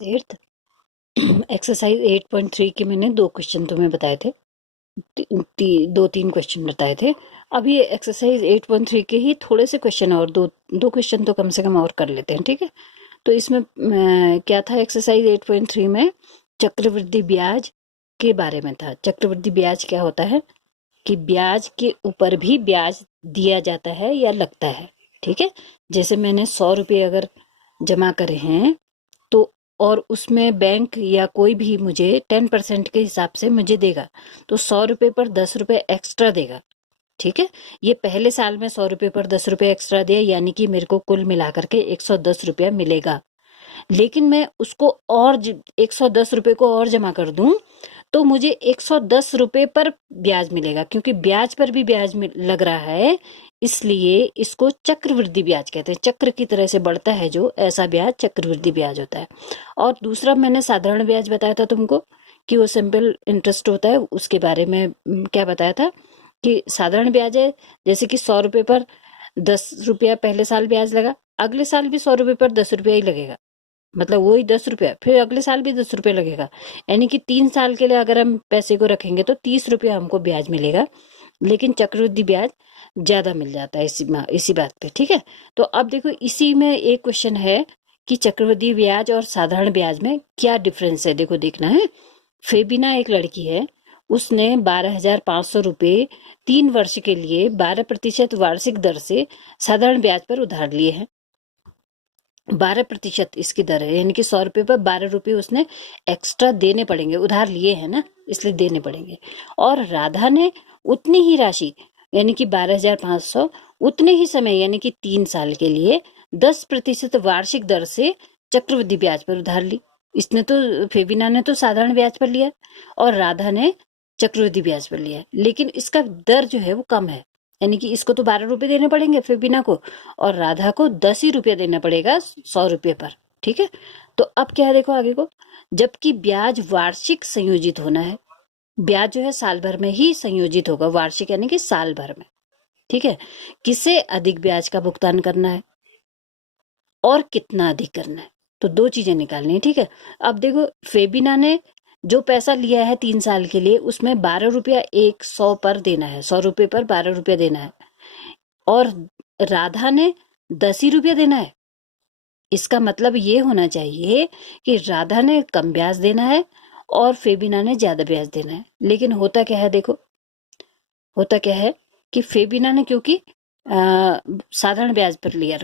Eighth exercise 8.3 के मैंने दो क्वेश्चन तुम्हें बताए थे। दो तीन क्वेश्चन बताए थे। अब ये एक्सरसाइज 8.3 के ही थोड़े से क्वेश्चन और दो दो क्वेश्चन तो कम से कम और कर लेते हैं, ठीक है। तो इसमें क्या था, एक्सरसाइज 8.3 में चक्रवृद्धि ब्याज के बारे में था। चक्रवृद्धि ब्याज क्या होता है कि ब्याज के ऊपर भी ब्याज दिया जाता है या लगता है, ठीक है। जैसे मैंने 100 रुपये अगर जमा करे हैं तो, और उसमें बैंक या कोई भी मुझे 10% के हिसाब से मुझे देगा, तो 100 रुपये पर 10 रुपये एक्स्ट्रा देगा, ठीक है। ये पहले साल में 100 रुपये पर 10 रुपये एक्स्ट्रा दिया, यानी कि मेरे को कुल मिलाकर के 110 रुपया मिलेगा। लेकिन मैं उसको और 110 रुपये को और जमा कर दूं तो मुझे 110 रुपये पर ब्याज मिलेगा, क्योंकि ब्याज पर भी ब्याज लग रहा है, इसलिए इसको चक्रवृद्धि ब्याज कहते हैं। चक्र की तरह से बढ़ता है जो, ऐसा ब्याज चक्रवृद्धि ब्याज होता है। और दूसरा मैंने साधारण ब्याज बताया था तुमको कि वो सिंपल इंटरेस्ट होता है, उसके बारे में क्या बताया था कि साधारण ब्याज है जैसे कि 100 रुपये पर 10 रुपया पहले साल ब्याज लगा, अगले साल भी 100 रुपये पर 10 रुपया ही लगेगा, मतलब वही 10 रुपया, फिर अगले साल भी 10 रुपया लगेगा। यानी कि 3 साल के लिए अगर हम पैसे को रखेंगे तो 30 रुपया हमको ब्याज मिलेगा, लेकिन चक्रवृद्धि ब्याज ज्यादा मिल जाता है इसी बात पे, ठीक है। तो अब देखो इसी में एक क्वेश्चन है कि चक्रवृद्धि ब्याज और साधारण ब्याज में क्या डिफरेंस है, देखो देखना है। फेबिना एक लड़की है, उसने 12,500 रुपये 3 वर्ष के लिए 12% वार्षिक दर से साधारण ब्याज पर उधार लिए हैं। 12% इसकी दर है, यानी कि 100 रुपये पर 12 रुपये उसने एक्स्ट्रा देने पड़ेंगे, उधार लिए हैं ना इसलिए देने पड़ेंगे। और राधा ने उतनी ही राशि यानी कि 12,500 उतने ही समय यानी कि 3 साल के लिए 10% वार्षिक दर से चक्रवृद्धि ब्याज पर उधार ली। इसने तो, फेबिना ने तो साधारण ब्याज पर लिया और राधा ने चक्रवृद्धि ब्याज पर लिया, लेकिन इसका दर जो है वो कम है, यानी कि इसको तो 12 रुपये देने पड़ेंगे फेबिना को, और राधा को 10 ही रुपया देना पड़ेगा 100 रुपये पर, ठीक है। तो अब क्या है देखो आगे को, जबकि ब्याज वार्षिक संयोजित होना है, ब्याज जो है साल भर में ही संयोजित होगा, वार्षिक यानी कि साल भर में, ठीक है। किसे अधिक ब्याज का भुगतान करना है और कितना अधिक करना है, तो दो चीजें निकालनी है, ठीक है। अब देखो फेबिना ने जो पैसा लिया है 3 साल के लिए, उसमें 12 रुपया 100 पर देना है, 100 रुपये पर 12 रुपया देना है, और राधा ने 10 ही रुपया देना है। इसका मतलब ये होना चाहिए कि राधा ने कम ब्याज देना है और फेबिना ने ज्यादा ब्याज देना है। लेकिन होता क्या है देखो, होता क्या है कि फेबिना ने क्योंकि साधारण ब्याज पर ले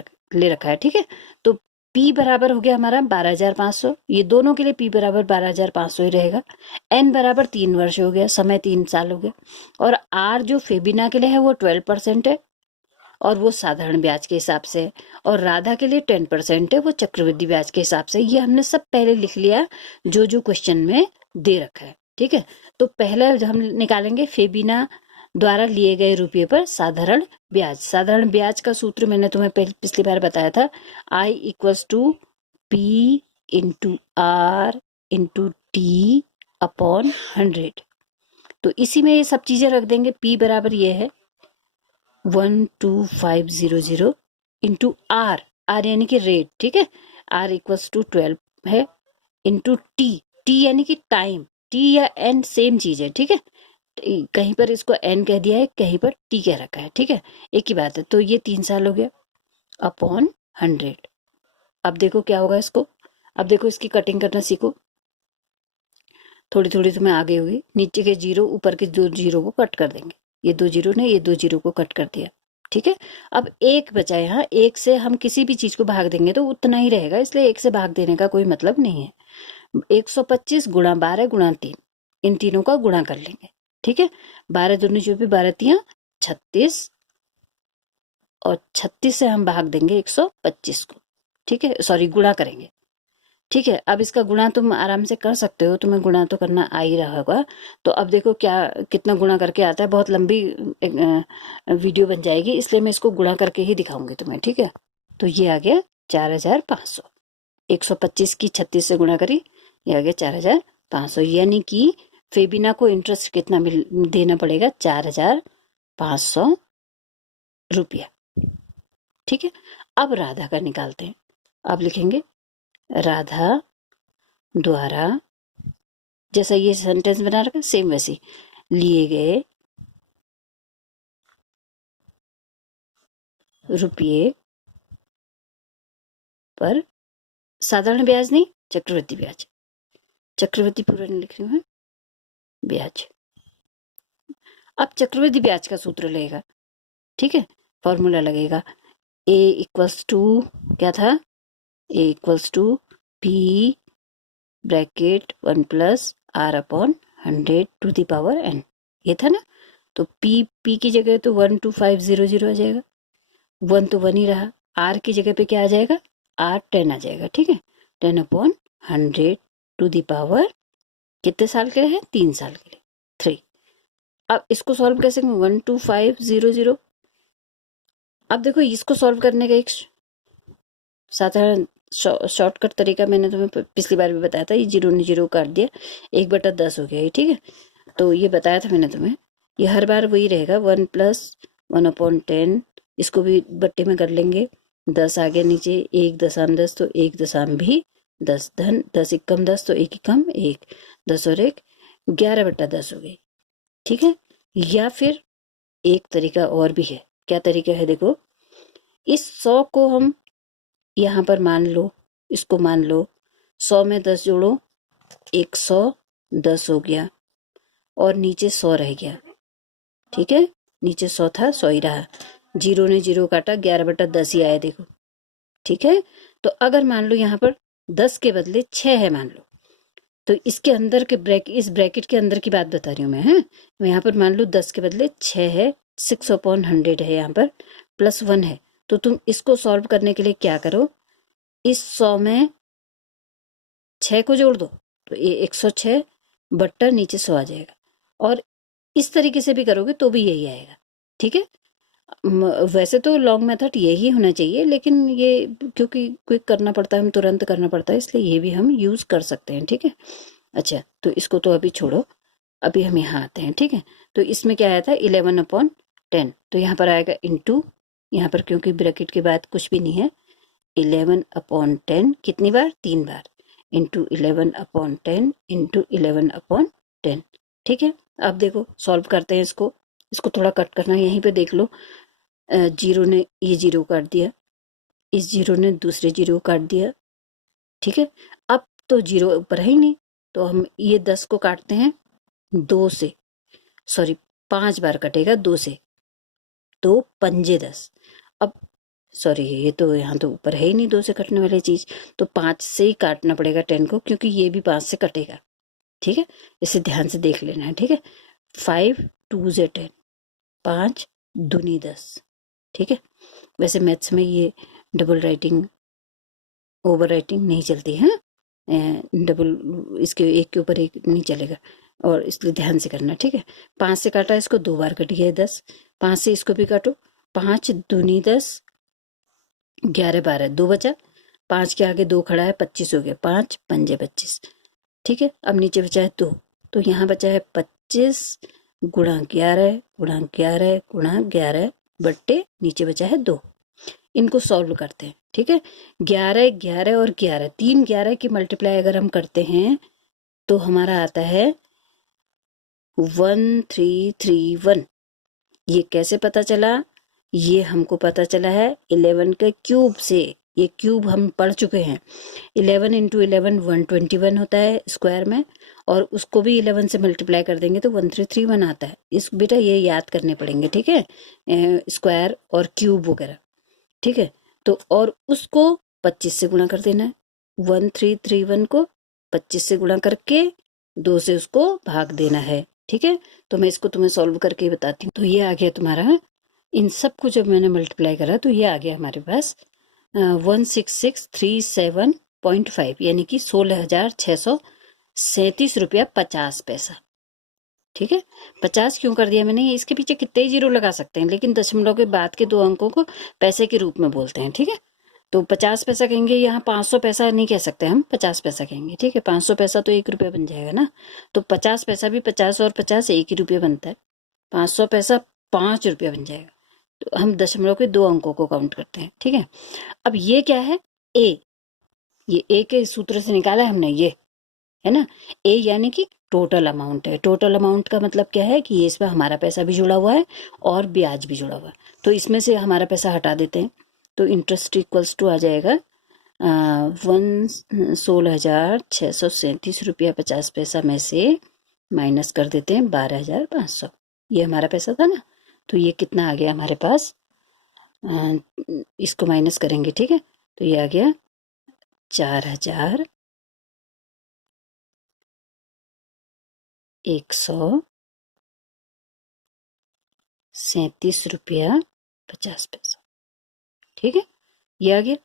रखा है, ठीक है। तो P बराबर हो गया हमारा 12,500, ये दोनों के लिए P बराबर 12,500 ही रहेगा। N बराबर 3 वर्ष हो गया, समय 3 साल हो गया, और R जो फेबिना के लिए है वो 12% है और वो साधारण ब्याज के हिसाब से है, और राधा के लिए 10% है, वो चक्रवृद्धि ब्याज के हिसाब से। ये हमने सब पहले लिख लिया जो जो क्वेश्चन में दे रखा है, ठीक है। तो पहले हम निकालेंगे फेबिना द्वारा लिए गए रुपये पर साधारण ब्याज। साधारण ब्याज का सूत्र मैंने तुम्हें पिछली बार बताया था, I = P × R × T/100। तो इसी में ये सब चीजें रख देंगे। P बराबर ये है 12500 इंटू आर, आर यानी कि रेट, ठीक है। R = 12 है, इंटू टी, टी यानी कि टाइम, टी या एन सेम चीज है, ठीक है। कहीं पर इसको एन कह दिया है, कहीं पर टी कह रखा है, ठीक है, एक ही बात है। तो ये 3 साल हो गया अपॉन 100। अब देखो क्या होगा इसको, अब देखो इसकी कटिंग करना सीखो, थोड़ी थोड़ी तुम्हें आगे होगी। नीचे के जीरो ऊपर के 2 जीरो को कट कर देंगे, ये 2 जीरो ने ये 2 जीरो को कट कर दिया, ठीक है। अब एक बचा है, यहाँ एक से हम किसी भी चीज को भाग देंगे तो उतना ही रहेगा, इसलिए एक से भाग देने का कोई मतलब नहीं है। 125 × 12 × 3, इन तीनों का गुणा कर लेंगे, ठीक है। 12 दूनी 24, 12 तियां 36, और 36 से हम भाग देंगे 125 को, ठीक है, सॉरी गुणा करेंगे, ठीक है। अब इसका गुणा तुम आराम से कर सकते हो, तुम्हें गुणा तो करना आ ही रहा होगा। तो अब देखो क्या कितना गुणा करके आता है, बहुत लंबी वीडियो बन जाएगी, इसलिए मैं इसको गुणा करके ही दिखाऊंगी तुम्हें, ठीक है। तो ये आ गया 4,500, 125 की 36 से गुणा करी, ये आ गया 4,500, यानी कि फेबिना को इंटरेस्ट कितना देना पड़ेगा, 4,500 रुपया, ठीक है। अब राधा का निकालते हैं। अब लिखेंगे राधा द्वारा, जैसा ये सेंटेंस बना रखा सेम वैसे लिए गए रुपये पर, साधारण ब्याज नहीं, चक्रवृद्धि ब्याज, चक्रवृद्धि पूरा नहीं लिख रही हूँ, ब्याज। अब चक्रवृद्धि ब्याज का सूत्र लगेगा, ठीक है, फॉर्मूला लगेगा ए इक्वल्स टू, क्या था, A equals to P bracket 1 plus R upon 100 to the power N, ये था ना। तो पी की जगह तो 12500 आ जाएगा, 1 तो 1 ही रहा, आर की जगह पे क्या आ जाएगा, आर 10 आ जाएगा, ठीक है, 10 अपॉन 100 टू द पावर, कितने साल के लिए है, 3 साल के लिए, 3। अब इसको सॉल्व कैसे, 12500। अब देखो इसको सॉल्व करने का एक साधारण शॉर्टकट तरीका मैंने तुम्हें पिछली बार भी बताया था, ये 0 ने 0 काट दिया, 1/10 हो गया ये, ठीक है। तो ये बताया था मैंने तुम्हें, ये हर बार वही रहेगा, 1 प्लस 1/10, इसको भी बट्टे में कर लेंगे, 10 आगे नीचे, 1 दशम 10 तो 1 दशम भी 10, धन 10 एकम 10 तो 1 एकम 1, 10 और 1 11/10 हो गई, ठीक है। या फिर एक तरीका और भी है, क्या तरीका है देखो, इस 100 को हम यहाँ पर मान लो, इसको मान लो 100 में 10 जोड़ो, 110 हो गया, और नीचे 100 रह गया, ठीक है, नीचे 100 था, 100 ही रहा, 0 ने 0 काटा, 11/10 ही आया देखो, ठीक है। तो अगर मान लो यहाँ पर 10 के बदले 6 है मान लो, तो इसके अंदर के इस ब्रैकेट के अंदर की बात बता रही हूँ मैं, है, यहाँ पर मान लो 10 के बदले 6 है, 6/100 है यहाँ पर, प्लस 1 है, तो तुम इसको सॉल्व करने के लिए क्या करो, इस 100 में 6 को जोड़ दो, तो ये 106 बट्टा नीचे 100 आ जाएगा, और इस तरीके से भी करोगे तो भी यही आएगा, ठीक है। वैसे तो लॉन्ग मेथड यही होना चाहिए, लेकिन ये क्योंकि क्विक करना पड़ता है, हम तुरंत करना पड़ता है, इसलिए ये भी हम यूज कर सकते हैं, ठीक है। अच्छा, तो इसको तो अभी छोड़ो, अभी हम यहाँ आते हैं, ठीक है। तो इसमें क्या आया था, 11/10, तो यहाँ पर आएगा इंटू, यहाँ पर क्योंकि ब्रैकेट के बाद कुछ भी नहीं है, 11/10 कितनी बार, 3 बार, इंटू 11/10 इंटू 11/10, ठीक है। अब देखो सॉल्व करते हैं इसको, इसको थोड़ा कट करना, यहीं पे देख लो, 0 ने ये 0 काट दिया, इस 0 ने दूसरे 0 काट दिया, ठीक है। अब तो 0 ऊपर है ही नहीं, तो हम ये 10 को काटते हैं 2 से, सॉरी 5 बार कटेगा 2 से, 2 पंजे 10, अब सॉरी ये तो यहाँ तो ऊपर है ही नहीं 2 से कटने वाली चीज, तो 5 से ही काटना पड़ेगा 10 को, क्योंकि ये भी 5 से कटेगा, ठीक है, इसे ध्यान से देख लेना है, ठीक है। 5 2 से 10, 5 दूनी 10, ठीक है। वैसे मैथ्स में ये डबल राइटिंग ओवर राइटिंग नहीं चलती है, डबल इसके एक के ऊपर एक नहीं चलेगा, और इसलिए ध्यान से करना, ठीक है। 5 से काटा इसको 2 बार कट गया 10, 5 से इसको भी काटो, 5 दूनी 10, 11 12 2 बचा, 5 के आगे 2 खड़ा है, 25 हो गया, 5 पंजे 25, ठीक है। अब नीचे बचा है 2, तो यहाँ बचा है 25 गुणा 11 गुणा 11 गुणा 11 बट्टे नीचे बचा है 2, इनको सॉल्व करते हैं, ठीक है। 11 11 और 11, 3 11 की मल्टीप्लाई अगर हम करते हैं तो हमारा आता है 1331। ये कैसे पता चला, ये हमको पता चला है 11 के क्यूब से, ये क्यूब हम पढ़ चुके हैं, 11 इंटू 11 121 होता है स्क्वायर में, और उसको भी 11 से मल्टीप्लाई कर देंगे तो 1331 आता है। इस बेटा ये याद करने पड़ेंगे, ठीक है, स्क्वायर और क्यूब वगैरह, ठीक है। तो और उसको 25 से गुणा कर देना है, 1331 को 25 से गुणा करके 2 से उसको भाग देना है, ठीक है। तो मैं इसको तुम्हें सॉल्व करके ही बताती हूँ। तो ये आ गया तुम्हारा, इन सब को जब मैंने मल्टीप्लाई करा तो ये आ गया हमारे पास 16637.5, यानी कि 16,637 रुपया 50 पैसा, ठीक है। 50 क्यों कर दिया मैंने, इसके पीछे कितने जीरो लगा सकते हैं, लेकिन दशमलव के बाद के 2 अंकों को पैसे के रूप में बोलते हैं, ठीक है। तो 50 पैसा कहेंगे, यहाँ 500 पैसा नहीं कह सकते हम, 50 पैसा कहेंगे, ठीक है। 500 पैसा तो 1 रुपया बन जाएगा ना, तो 50 पैसा भी 50 और 50 1 ही रुपया बनता है, 500 पैसा 5 रुपया बन जाएगा। तो हम दशमलव के 2 अंकों को काउंट करते हैं, ठीक है। अब ये क्या है, ए, ये ए के सूत्र से निकाला है हमने, ये है ना। ए यानी कि टोटल अमाउंट है। टोटल अमाउंट का मतलब क्या है कि इसमें हमारा पैसा भी जुड़ा हुआ है और ब्याज भी जुड़ा हुआ है, तो इसमें से हमारा पैसा हटा देते हैं। तो इंटरेस्ट इक्वल्स टू आ जाएगा 16,637 रुपया 50 पैसा में से माइनस कर देते हैं 12,500। ये हमारा पैसा था ना, तो ये कितना आ गया हमारे पास, इसको माइनस करेंगे, ठीक है। तो ये आ गया 4,137 रुपया 50 पैसा, ठीक है। ये आ गया।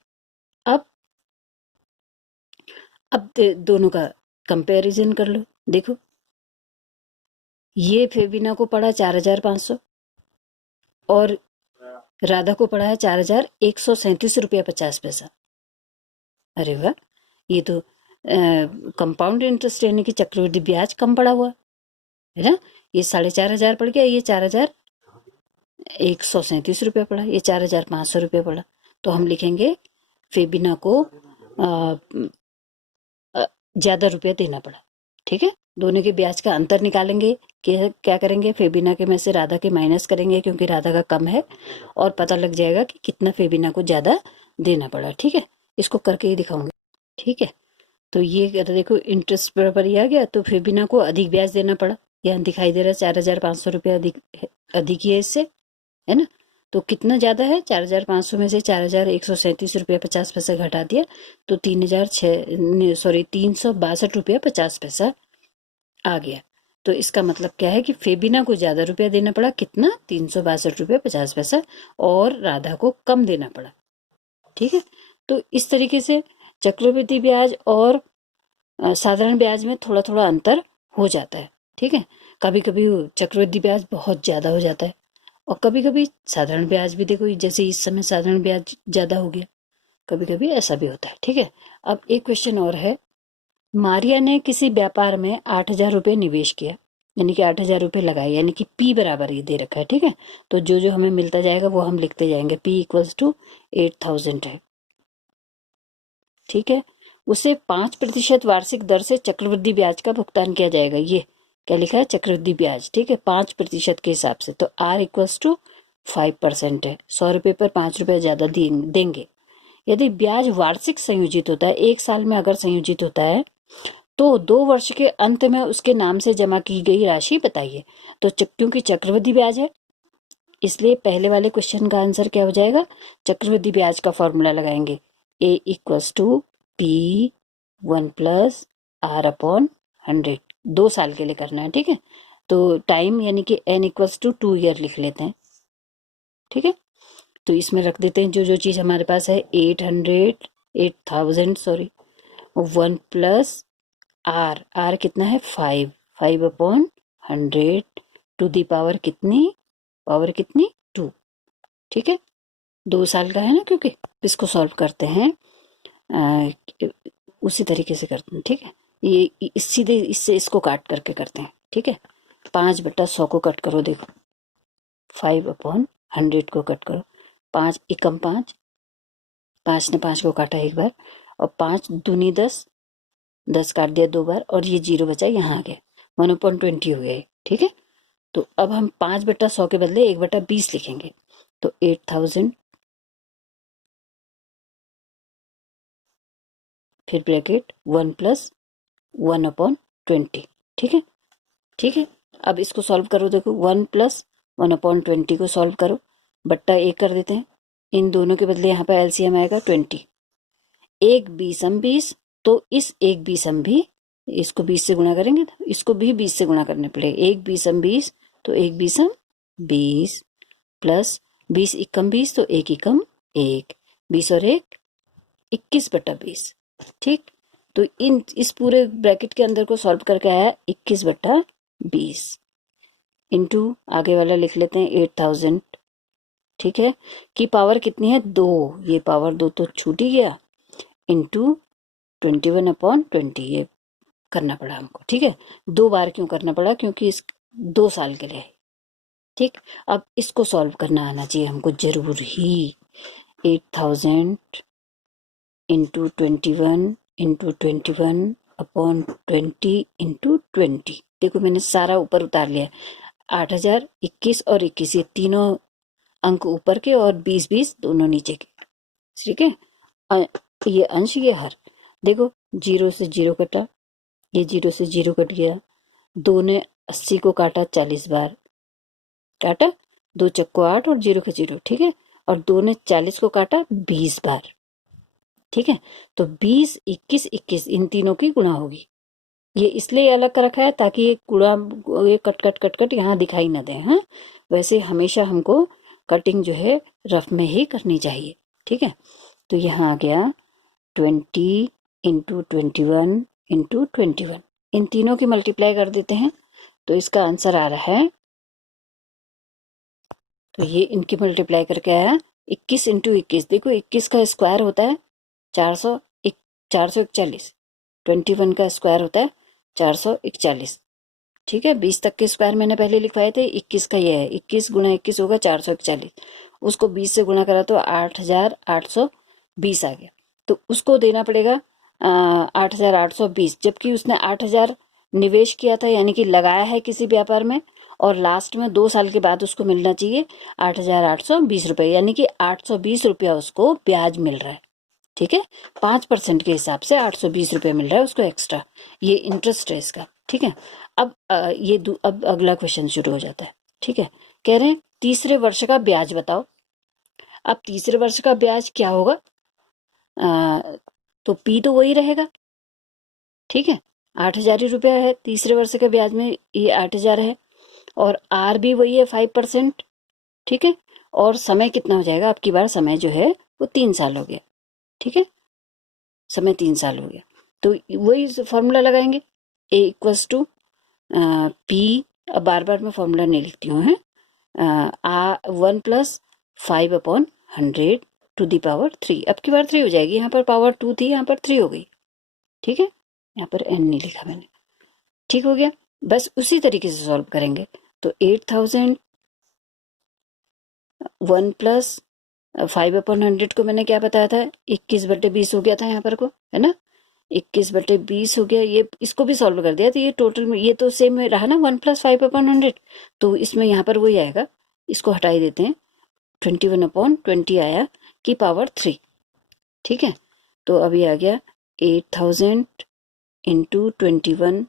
अब दोनों का कंपैरिजन कर लो। देखो, ये फेबिना को पड़ा 4,500 और राधा को पड़ा है 4,137 रुपया 50 पैसा। अरे वाह, ये तो कंपाउंड इंटरेस्ट यानी कि चक्रवृद्धि ब्याज कम पड़ा हुआ है ना। ये 4,500 पड़ गया, ये 4,137 रुपया पड़ा, ये 4,500 रुपया पड़ा। तो हम लिखेंगे फेबिना को ज्यादा रुपया देना पड़ा, ठीक है। दोनों के ब्याज का अंतर निकालेंगे कि क्या करेंगे, फेबिना के में से राधा के माइनस करेंगे क्योंकि राधा का कम है, और पता लग जाएगा कि कितना फेबिना को ज्यादा देना पड़ा, ठीक है। इसको करके ही दिखाऊंगे, ठीक है। तो ये देखो, इंटरेस्ट बराबर ही आ गया, तो फेबिना को अधिक ब्याज देना पड़ा। यहाँ दिखाई दे रहा है 4,500 रुपया अधिक ही है इससे, है ना। तो कितना ज्यादा है, 4,500 में से 4,137 रुपया 50 पैसा घटा दिया तो 3,62 रुपया 50 पैसा आ गया। तो इसका मतलब क्या है कि फेबिना को ज्यादा रुपया देना पड़ा, कितना, 362 रुपया 50 पैसा, और राधा को कम देना पड़ा, ठीक है। तो इस तरीके से चक्रवृद्धि ब्याज और साधारण ब्याज में थोड़ा थोड़ा अंतर हो जाता है, ठीक है। कभी कभी चक्रवृद्धि ब्याज बहुत ज्यादा हो जाता है और कभी कभी साधारण ब्याज भी, देखो जैसे इस समय साधारण ब्याज ज्यादा हो गया, कभी कभी ऐसा भी होता है, ठीक है। अब एक क्वेश्चन और है, मारिया ने किसी व्यापार में 8,000 रुपये निवेश किया, यानी कि 8,000 रुपये लगाए, यानी कि P बराबर ये दे रखा है, ठीक है। तो जो जो हमें मिलता जाएगा वो हम लिखते जाएंगे, P इक्वल्स टू 8,000 है, ठीक है। उसे 5% वार्षिक दर से चक्रवृद्धि ब्याज का भुगतान किया जाएगा। ये क्या लिखा है, चक्रवृद्धि ब्याज, ठीक है, 5% के हिसाब से। तो R इक्वल्स टू 5% है, 100 रुपये पर 5 रुपये ज्यादा देंगे। यदि ब्याज वार्षिक संयोजित होता है, एक साल में अगर संयोजित होता है, तो 2 वर्ष के अंत में उसके नाम से जमा की गई राशि बताइए। तो क्योंकि चक्रवृद्धि ब्याज है, इसलिए पहले वाले क्वेश्चन का आंसर क्या हो जाएगा, चक्रवृद्धि ब्याज का फॉर्मूला लगाएंगे, A इक्वल्स टू P1+R/100। 2 साल के लिए करना है, ठीक है। तो टाइम यानी कि N इक्वल्स टू 2 ईयर लिख लेते हैं, ठीक है। तो इसमें रख देते हैं जो जो चीज हमारे पास है, 8,000 सॉरी, 1+R कितना है, 5/100 टू दी पावर कितनी, 2, ठीक है। 2 साल का है ना, क्योंकि इसको सॉल्व करते हैं उसी तरीके से करते हैं, ठीक है। ये सीधे इससे इसको काट करके करते हैं, ठीक है। 5/100 को कट करो, देखो 5/100 को कट करो, 5 एकम 5, 5 ने 5 को काटा एक बार, और 5 दूनी 10, 10 काट दिया 2 बार, और ये 0 बचा, यहाँ आ गया 1/20 हो गया, ठीक है। तो अब हम 5/100 के बदले 1/20 लिखेंगे। तो 8,000 फिर ब्रैकेट 1+1/20, ठीक है, ठीक है। अब इसको सॉल्व करो, देखो 1+1/20 को सॉल्व करो, बट्टा 1 कर देते हैं, इन दोनों के बदले यहाँ पर एलसीएम आएगा 20, 1 20 तो इस 1 भी इसको 20 से गुणा करेंगे, तो इसको भी 20 से गुणा करने पड़ेगा, 1 20 तो 1 20 प्लस 20 एकम 20 तो 1 एकम 1, 20 और 1 21/20, ठीक। तो इस पूरे ब्रैकेट के अंदर को सॉल्व करके आया 21/20 इंटू आगे वाला लिख लेते हैं 8,000, ठीक है। की पावर कितनी है, 2, ये पावर 2 तो छूट ही गया, इंटू 21/20, ये करना पड़ा हमको, ठीक है। 2 बार क्यों करना पड़ा, क्योंकि इस 2 साल के लिए, ठीक। अब इसको सॉल्व करना आना चाहिए हमको जरूर ही। 8,000 इंटू 21 इंटू 21 अपॉन 20 इंटू 20। देखो मैंने सारा ऊपर उतार लिया, 8,000, 21 और 21, ये तीनों अंक ऊपर के और 20-20 दोनों नीचे के। ठीक है, ये अंश ये हर। देखो 0 से 0 कटा, ये 0 से 0 कट गया, 2 ने 80 को काटा 40 बार, काटा, 2 चक्को 8 और 0 के 0। ठीक है, और 2 ने 40 को काटा 20 बार। ठीक है, तो 20, 21, 21 इन तीनों की गुणा होगी। ये इसलिए अलग कर रखा है ताकि ये गुणा, ये कट कट कट कट यहाँ दिखाई ना दे। हाँ, वैसे हमेशा हमको कटिंग जो है रफ में ही करनी चाहिए। ठीक है, तो यहाँ आ गया 20 इंटू 21 इंटू 21, इन तीनों की मल्टीप्लाई कर देते हैं तो इसका आंसर आ रहा है, तो ये इनकी मल्टीप्लाई करके आया 21 इंटू 21। देखो 21 का स्क्वायर होता है 441, 21 का स्क्वायर होता है 441। ठीक है, 20 तक के स्क्वायर मैंने पहले लिखवाए थे, 21 का ये है, 21 गुणा 21 होगा 441, उसको 20 से गुणा करा तो 8,820 आ गया। तो उसको देना पड़ेगा 8,820, जबकि उसने 8,000 निवेश किया था, यानी कि लगाया है किसी व्यापार में, और लास्ट में 2 साल के बाद उसको मिलना चाहिए 8,820 रुपये, यानी कि 820 रुपया उसको ब्याज मिल रहा है। ठीक है, 5% के हिसाब से 820 रुपये मिल रहा है उसको एक्स्ट्रा, ये इंटरेस्ट है इसका। ठीक है, अब अब अगला क्वेश्चन शुरू हो जाता है। ठीक है, कह रहे हैं तीसरे वर्ष का ब्याज बताओ। अब तीसरे वर्ष का ब्याज क्या होगा, तो पी तो वही रहेगा। ठीक है, 8,000 ही रुपया है तीसरे वर्ष के ब्याज में, ये 8,000 है, और आर भी वही है 5%। ठीक है, और समय कितना हो जाएगा, अब की बार समय जो है वो 3 साल हो गया। ठीक है, समय 3 साल हो गया, तो वही फॉर्मूला लगाएंगे, ए इक्वल्स टू पी, अब बार बार मैं फॉर्मूला नहीं लिखती हूँ, है 1 + 5/100 टू दी पावर 3। अब की बार 3 हो जाएगी, यहाँ पर पावर 2 थी, यहाँ पर 3 हो गई। ठीक है, यहाँ पर n नहीं लिखा मैंने। ठीक हो गया, बस उसी तरीके से सॉल्व करेंगे। तो 8,000 1 + 5/100 को मैंने क्या बताया था, 21/20 हो गया था यहाँ पर को, है ना, 21/20 हो गया। ये इसको भी सॉल्व कर दिया, तो ये टोटल में ये तो सेम रहा ना, 1 + 5/100, तो इसमें यहाँ पर वही आएगा, इसको हटाई देते हैं, 21/20 आया कि पावर 3। ठीक है, तो अभी आ गया 8,000 into 21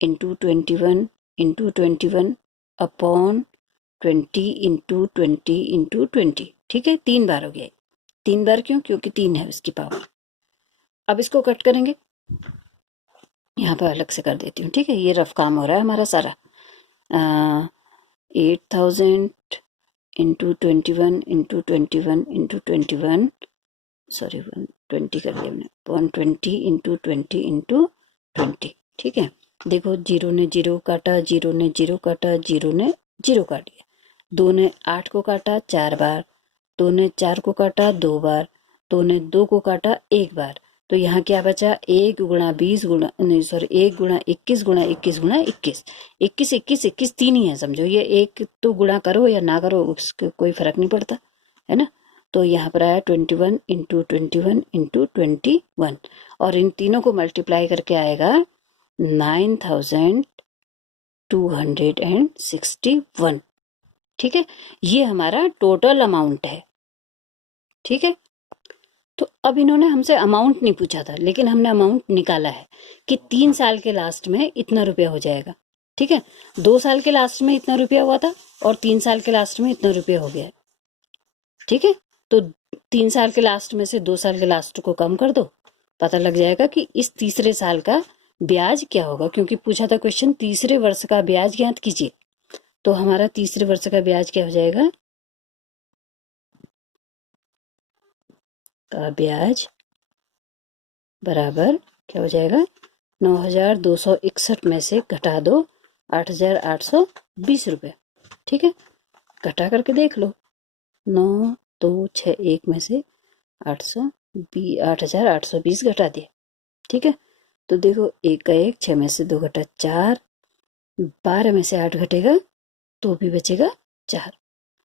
into 21 into 21 upon 20 into 20 into 20। ठीक है, 3 बार हो गया, 3 बार क्यों, क्योंकि 3 है उसकी पावर। अब इसको कट करेंगे, यहाँ पर अलग से कर देती हूँ। ठीक है, ये रफ काम हो रहा है हमारा सारा। 8,000 इंटू 21 इंटू 21 इंटू 21, सॉरी 120 कर दिया मैंने, 120 इंटू 20 इंटू 20। ठीक है, देखो 0 ने 0 काटा, 0 ने 0 काटा, 0 ने 0 काट दिया, 2 ने 8 को काटा 4 बार, 2 ने 4 को काटा 2 बार, 2 ने 2 को काटा 1 बार, तो यहाँ क्या बचा, 1 गुणा 20 गुणा, नहीं सॉरी, 1 गुणा 21 गुणा 21 गुणा 21, 21 21 21 3 ही है समझो, ये एक तो गुणा करो या ना करो उसका कोई फर्क नहीं पड़ता, है ना। तो यहाँ पर आया 21 इंटू 21 इंटू 21, और इन तीनों को मल्टीप्लाई करके आएगा 9,261। ठीक है, ये हमारा टोटल अमाउंट है। ठीक है, तो अब इन्होंने हमसे अमाउंट नहीं पूछा था, लेकिन हमने अमाउंट निकाला है कि 3 साल के लास्ट में इतना रुपया हो जाएगा। ठीक है, 2 साल के लास्ट में इतना रुपया हुआ था और 3 साल के लास्ट में इतना रुपया हो गया है। ठीक है, तो 3 साल के लास्ट में से 2 साल के लास्ट को कम कर दो, पता लग जाएगा कि इस तीसरे साल का ब्याज क्या होगा, क्योंकि पूछा था क्वेश्चन तीसरे वर्ष का ब्याज ज्ञात कीजिए। तो हमारा तीसरे वर्ष का ब्याज क्या हो जाएगा, का ब्याज बराबर क्या हो जाएगा, 9,261 में से घटा दो 8,820 रुपये। ठीक है, घटा करके देख लो, 9,261 में से 8,820 घटा दिया। ठीक है, तो देखो 1 का 1, 6 में से 2 घटा 4, 12 में से 8 घटेगा तो भी बचेगा 4,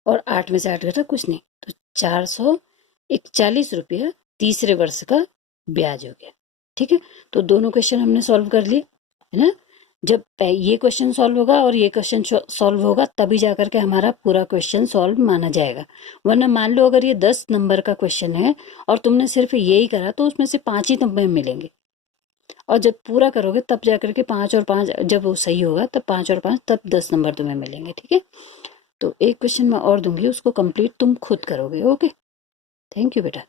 और 8 में से 8 घटा कुछ नहीं, तो 441 रुपया तीसरे वर्ष का ब्याज हो गया। ठीक है, तो दोनों क्वेश्चन हमने सॉल्व कर लिए, है ना। जब ये क्वेश्चन सॉल्व होगा और ये क्वेश्चन सॉल्व होगा तभी जाकर के हमारा पूरा क्वेश्चन सॉल्व माना जाएगा। वरना मान लो अगर ये 10 नंबर का क्वेश्चन है और तुमने सिर्फ यही करा तो उसमें से 5 ही तुम्हें मिलेंगे, और जब पूरा करोगे तब जाकर के 5 और 5 जब वो सही होगा तब 5 और 5 तब 10 नंबर तुम्हें मिलेंगे। ठीक है, तो एक क्वेश्चन मैं और दूंगी, उसको कंप्लीट तुम खुद करोगे। ओके, थैंक यू बेटा।